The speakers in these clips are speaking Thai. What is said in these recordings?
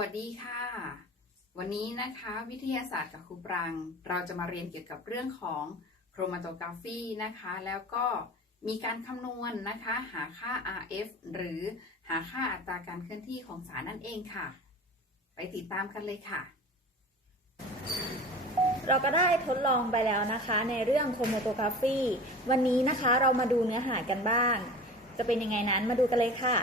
วัสดีค่ะ วันนี้นะคะวิทยาศาสตร์กับครูปรัง เราจะมาเรียนเกี่ยวกับเรื่องของโครมาโตกราฟีนะคะ แล้วก็มีการคำนวณนะคะ หาค่า RF หรือหาค่าอัตราการเคลื่อนที่ของสารนั่นเองค่ะ ไปติดตามกันเลยค่ะ เราก็ได้ทดลองไปแล้วนะคะ ในเรื่องโครโมโตกราฟีวันนี้นะคะเรามาดูเนื้อหากันบ้าง จะเป็นยังไงนั้นมาดูกันเลยค่ะ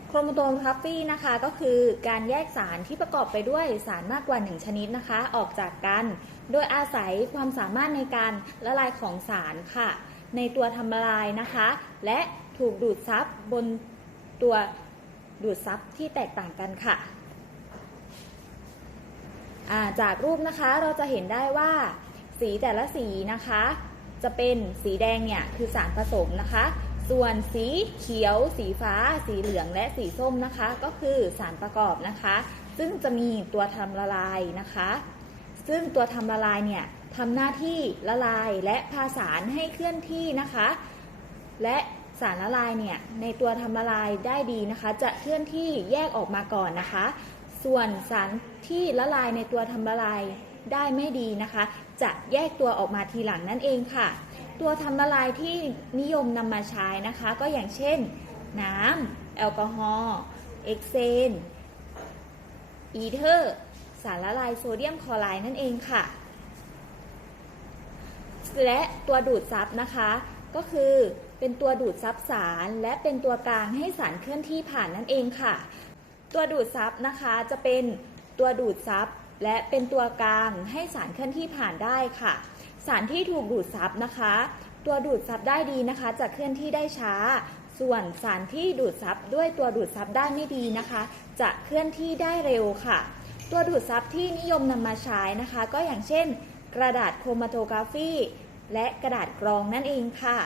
โค รโมโตกราฟีนะคะก็คือการแยกสารที่ประกอบไปด้วยสารมากกว่า 1 ชนิดนะคะ ออกจากกัน โดยอาศัยความสามารถในการละลายของสารค่ะ ในตัวทำลายนะคะ และถูกดูดซับบนตัวดูดซับที่แตกต่างกันค่ะาจากรูปนะคะเราจะเห็นได้ว่า สีแต่ละสีนะคะ จะเป็นสีแดงเนี่ยคือสารผสมนะคะ ส่วนสีเขียว สีฟ้า สีเหลืองและสีส้มนะคะ ก็คือสารประกอบนะคะ ซึ่งจะมีตัวทำละลายนะคะ ซึ่งตัวทำละลายเนี่ยทำหน้าที่ละลายและพาสารให้เคลื่อนที่นะคะ และสารละลายเนี่ยในตัวทำละลายได้ดีนะคะ จะเคลื่อนที่แยกออกมาก่อนนะคะ ส่วนสารที่ละลายในตัวทำละลายได้ไม่ดีนะคะ จะแยกตัวออกมาทีหลังนั่นเองค่ะ ตัวทำละลายที่นิยมนำมาใช้นะคะ ก็อย่างเช่น น้ำแอลกอฮอล์เอ็กเซนอีเทอร์สารละลายโซเดียมคลอไรด์นั่นเองค่ะ และตัวดูดซับนะคะ ก็คือเป็นตัวดูดซับสารและเป็นตัวกลางให้สารเคลื่อนที่ผ่านนั่นเองค่ะ ตัวดูดซับนะคะจะเป็นตัวดูดซับและเป็นตัวกลางให้สารเคลื่อนที่ผ่านได้ค่ะ สารที่ถูกดูดซับนะคะ ตัวดูดซับได้ดีนะคะ จะเคลื่อนที่ได้ช้า ส่วนสารที่ดูดซับด้วยตัวดูดซับได้ไม่ดีนะคะ จะเคลื่อนที่ได้เร็วค่ะ ตัวดูดซับที่นิยมนำมาใช้นะคะ ก็อย่างเช่น กระดาษโครมาโตกราฟีและกระดาษกรองนั่นเองค่ะ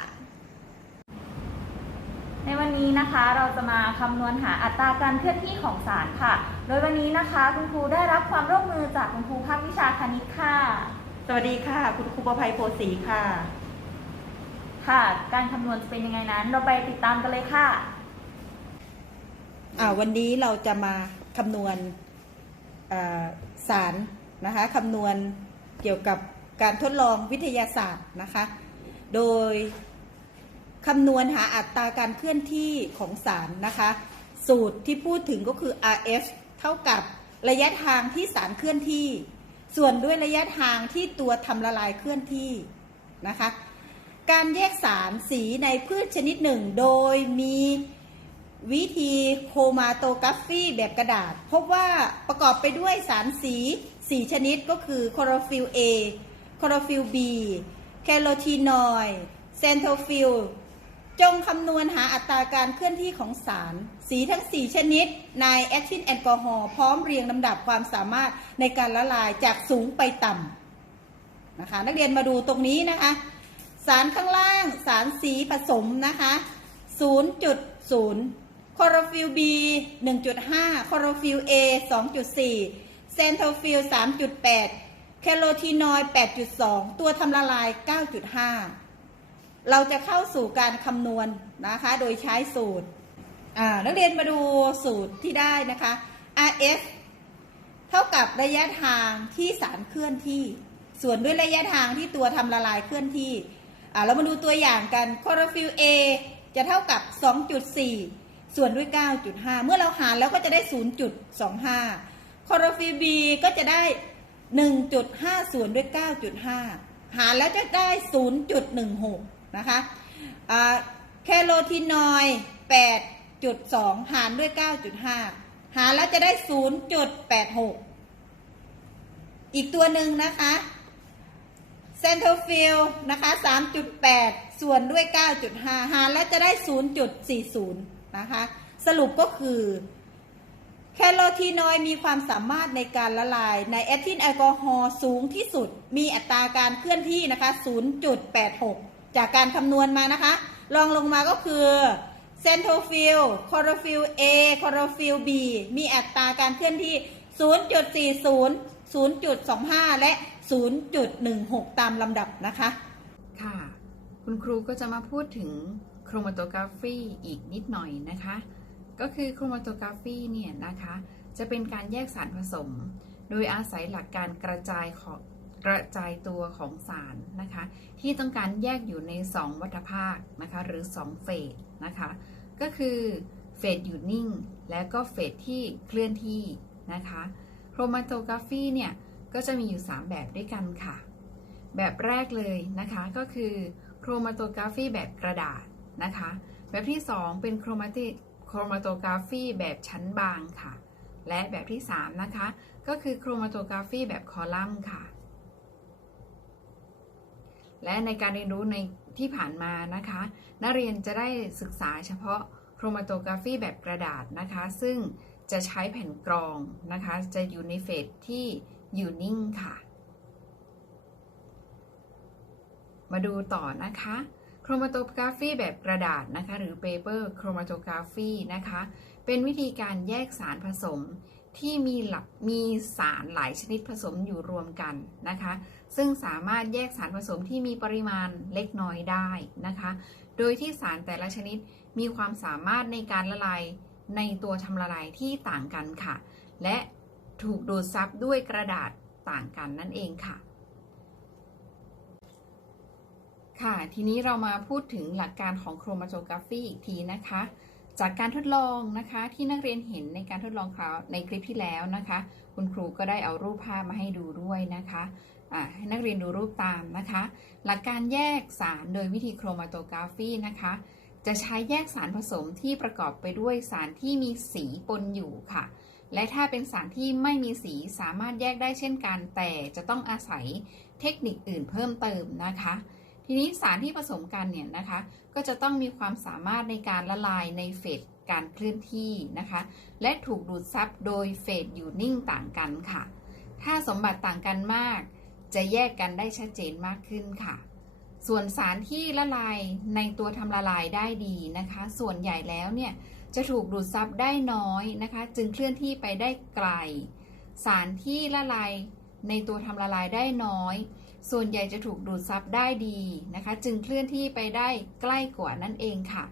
ในวันนี้นะคะเราจะมาคำนวณหาอัตราการเคลื่อนที่ของสารค่ะ โดยวันนี้นะคะคุณครูได้รับความร่วมมือจากคุณครูภาควิชาคณิตค่ะ วัสดีค่ะ คุณครูประภัยโพสีค่ะ ค่ะ การคำนวณจะเป็นยังไงนั้น เราไปติดตามกันเลยค่ะ อ่าวันนี้เราจะมาคำนวณสารนะคะคำนวณเกี่ยวกับการทดลองวิทยาศาสตร์นะคะ โดยคำนวณหาอัตราการเคลื่อนที่ของสารนะคะ สูตรที่พูดถึงก็คือ RF เท่ากับระยะทางที่สารเคลื่อนที่ ส่วนด้วยระยะทางที่ตัวทำละลายเคลื่อนที่นะคะ การแยกสารสีในพืชชนิดหนึ่ง โดยมีวิธีโครมาโตกราฟีแบบกระดาษ พบว่าประกอบไปด้วยสารสี 4 ชนิดก็คือคลอโรฟิล A คลอโรฟิล B แคโรทีนอยด์เซนโทฟิล จงคำนวณหาอัตราการเคลื่อนที่ของสาร สีทั้ง 4 ชนิด ในแอทิลแอลกอฮอล์พร้อมเรียงลำดับความสามารถในการละลายจากสูงไปต่ำนะคะ นักเรียนมาดูตรงนี้นะคะ สารข้างล่างสารสีผสมนะคะ 0.0 คอโรฟิล B 1.5 คอโรฟิล A 2.4 เซนโทฟิล 3.8 แคโรทีนอยด์ 8.2 ตัวทำละลาย 9.5 เราจะเข้าสู่การคำนวณนะคะ โดยใช้สูตรนักเรียนมาดูสูตรที่ได้นะคะ RF เท่ากับระยะทางที่สารเคลื่อนที่ ส่วนด้วยระยะทางที่ตัวทำละลายเคลื่อนที่เรามาดูตัวอย่างกันคลอโรฟิล A จะเท่ากับ 2.4 ส่วนด้วย 9.5 เมื่อเราหารแล้วก็จะได้ 0.25คลอโรฟิล B ก็จะได้ 1.5 ส่วนด้วย 9.5 หารแล้วจะได้ 0.16 นะคะแคโรทีนอยด์8.2 หารด้วย 9.5 หารแล้วจะได้ 0.86 อีกตัวหนึ่งนะคะเซนโทฟิลนะคะ 3.8 ส่วนด้วย 9.5 หารแล้วจะได้ 0.40 นะคะ สรุปก็คือแคโรทีนอยมีความสามารถในการละลายในแอทิลแอลกอฮอล์สูงที่สุด มีอัตราการเคลื่อนที่นะคะ 0.86 จากการคำนวณมานะคะลองลงมาก็คือเซนโทฟิลคอโรฟิล A คอโรฟิล B มีอัตราการเคลื่อนที่ 0.40 0.25 และ 0.16 ตามลำดับนะคะ ค่ะ คุณครูก็จะมาพูดถึงโครมาโตกราฟีอีกนิดหน่อยนะคะ ก็คือโครมาโตกราฟีเนี่ยนะคะ จะเป็นการแยกสารผสม โดยอาศัยหลักการกระจายของ กระจายตัวของสารนะคะ ที่ต้องการแยกอยู่ใน 2 วัฏภาคนะคะหรือ 2 เฟสนะคะ ก็คือเฟสอยู่นิ่ง และก็เฟสที่เคลื่อนที่นะคะโครมาโตกราฟีเนี่ยก็จะมีอยู่ 3 แบบด้วยกันค่ะ แบบแรกเลยนะคะก็คือโครมาโตกราฟีแบบกระดาษนะคะ แบบที่ 2 เป็นโครมาติโครมาโตกราฟีแบบชั้นบางค่ะ และแบบที่ 3 นะคะ ก็คือโครมาโตกราฟีแบบคอลัมน์ค่ะ และในการเรียนรู้ในที่ผ่านมานะคะ นักเรียนจะได้ศึกษาเฉพาะโครมาโตกราฟีแบบกระดาษนะคะ ซึ่งจะใช้แผ่นกรองนะคะ จะอยู่ในเฟสที่อยู่นิ่งค่ะ มาดูต่อนะคะโครมาโตกราฟีแบบกระดาษนะคะ หรือ paper chromatography นะคะ เป็นวิธีการแยกสารผสม ที่มีหลักมีสารหลายชนิดผสมอยู่รวมกันนะคะ ซึ่งสามารถแยกสารผสมที่มีปริมาณเล็กน้อยได้นะคะ โดยที่สารแต่ละชนิดมีความสามารถในการละลายในตัวทำละลายที่ต่างกันค่ะ และถูกดูดซับด้วยกระดาษต่างกันนั่นเองค่ะ ค่ะ ทีนี้เรามาพูดถึงหลักการของโครมาโตกราฟีอีกทีนะคะ จากการทดลองนะคะที่นักเรียนเห็นในการทดลองคราวในคลิปที่แล้วนะคะ คุณครูก็ได้เอารูปภาพมาให้ดูด้วยนะคะให้นักเรียนดูรูปตามนะคะ หลักการแยกสารโดยวิธีโครมาโตกราฟีนะคะ จะใช้แยกสารผสมที่ประกอบไปด้วยสารที่มีสีปนอยู่ค่ะ และถ้าเป็นสารที่ไม่มีสีสามารถแยกได้เช่นกัน แต่จะต้องอาศัยเทคนิคอื่นเพิ่มเติมนะคะ ทีนี้สารที่ผสมกันเนี่ยนะคะ ก็จะต้องมีความสามารถในการละลายในเฟสการเคลื่อนที่นะคะ และถูกดูดซับโดยเฟสอยู่นิ่งต่างกันค่ะ ถ้าสมบัติต่างกันมาก จะแยกกันได้ชัดเจนมากขึ้นค่ะ ส่วนสารที่ละลายในตัวทำละลายได้ดีนะคะ ส่วนใหญ่แล้วเนี่ยจะถูกดูดซับได้น้อยนะคะ จึงเคลื่อนที่ไปได้ไกล สารที่ละลายในตัวทำละลายได้น้อย ส่วนใหญ่จะถูกดูดซับได้ดีนะคะ จึงเคลื่อนที่ไปได้ใกล้กว่านั่นเองค่ะ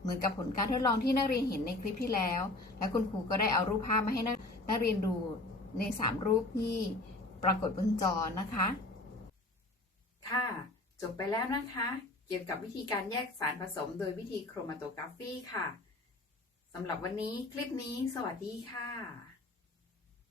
เหมือนกับผลการทดลองที่นักเรียนเห็นในคลิปที่แล้ว และคุณครูก็ได้เอารูปภาพมาให้นักนักเรียนดูใน 3 รูปที่ปรากฏบนจอนะคะ ค่ะ จบไปแล้วนะคะ เกี่ยวกับวิธีการแยกสารผสมโดยวิธีโครมาโตกราฟีค่ะสำหรับวันนี้คลิปนี้ สวัสดีค่ะ